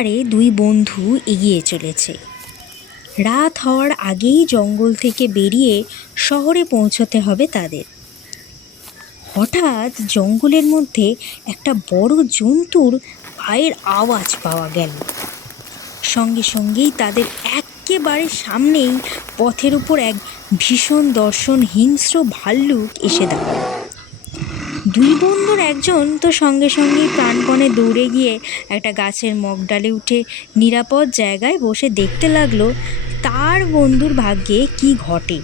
এবারে দুই বন্ধু এগিয়ে চলেছে। রাত হওয়ার আগেই জঙ্গল থেকে বেরিয়ে শহরে পৌঁছতে হবে তাদের। হঠাৎ জঙ্গলের মধ্যে একটা বড় জন্তুর পায়ের আওয়াজ পাওয়া গেল। সঙ্গে সঙ্গেই তাদের একেবারে সামনেই পথের উপর এক ভীষণ দর্শন হিংস্র ভাল্লুক এসে দাঁড়াল। দুই বন্ধুর একজন তো সঙ্গে সঙ্গেই প্রাণপণে দৌড়ে গিয়ে একটা গাছের মগডালে উঠে নিরাপদ জায়গায় বসে দেখতে লাগলো তার বন্ধুর ভাগ্যে কি ঘটে।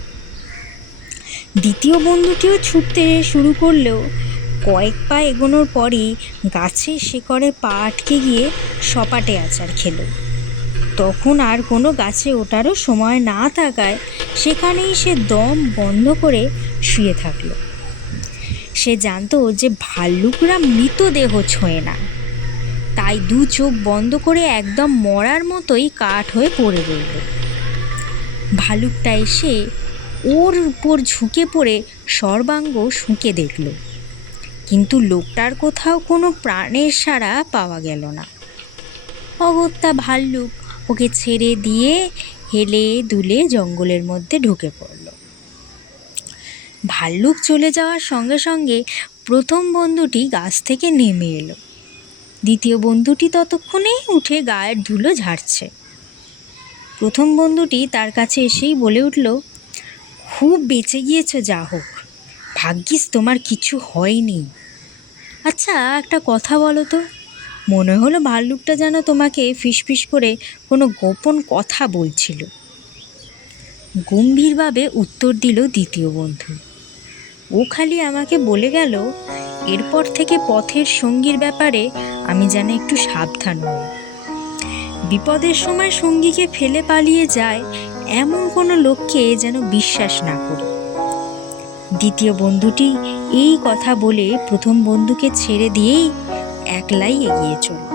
দ্বিতীয় বন্ধুটিও ছুটতে শুরু করলেও কয়েক পা এগোনোর পরই গাছের শিকড়ে পা আটকে গিয়ে সপাটে আছাড় খেল। তখন আর কোনো গাছে ওঠারও সময় না থাকায় সেখানেই সে দম বন্ধ করে শুয়ে থাকলো। সে জানতো যে ভাল্লুকরা মৃতদেহ ছোঁয় না, তাই দু চোখ বন্ধ করে একদম মরার মতোই কাঠ হয়ে পড়ে রইল। ভালুকটা এসে ওর উপর ঝুঁকে পড়ে সর্বাঙ্গ শুঁকে দেখল, কিন্তু লোকটার কোথাও কোনো প্রাণের সাড়া পাওয়া গেল না। অগত্যা ভাল্লুক ওকে ছেড়ে দিয়ে হেলে দুলে জঙ্গলের মধ্যে ঢুকে পড়ল। ভাল্লুক চলে যাওয়ার সঙ্গে সঙ্গে প্রথম বন্ধুটি গাছ থেকে নেমে এলো। দ্বিতীয় বন্ধুটি ততক্ষণেই উঠে গায়ের ধুলো ঝাড়ছে। প্রথম বন্ধুটি তার কাছে এসেই বলে উঠল, খুব বেঁচে গিয়েছ, যা হোক, ভাগ্যিস তোমার কিছু হয়নি। আচ্ছা, একটা কথা বলো তো, মনে হলো ভাল্লুকটা যেন তোমাকে ফিসফিস করে কোনো গোপন কথা বলছিল। গম্ভীরভাবে উত্তর দিল দ্বিতীয় বন্ধু, ও খালি আমাকে বলে গেল এরপর থেকে পথের সঙ্গীর ব্যাপারে আমি যেন একটু সাবধান হই। বিপদের সময় সঙ্গীকে ফেলে পালিয়ে যায় এমন কোনো লোককে যেন বিশ্বাস না করি। দ্বিতীয় বন্ধুটি এই কথা বলে প্রথম বন্ধুকে ছেড়ে দিয়েই একলাই এগিয়ে চলল।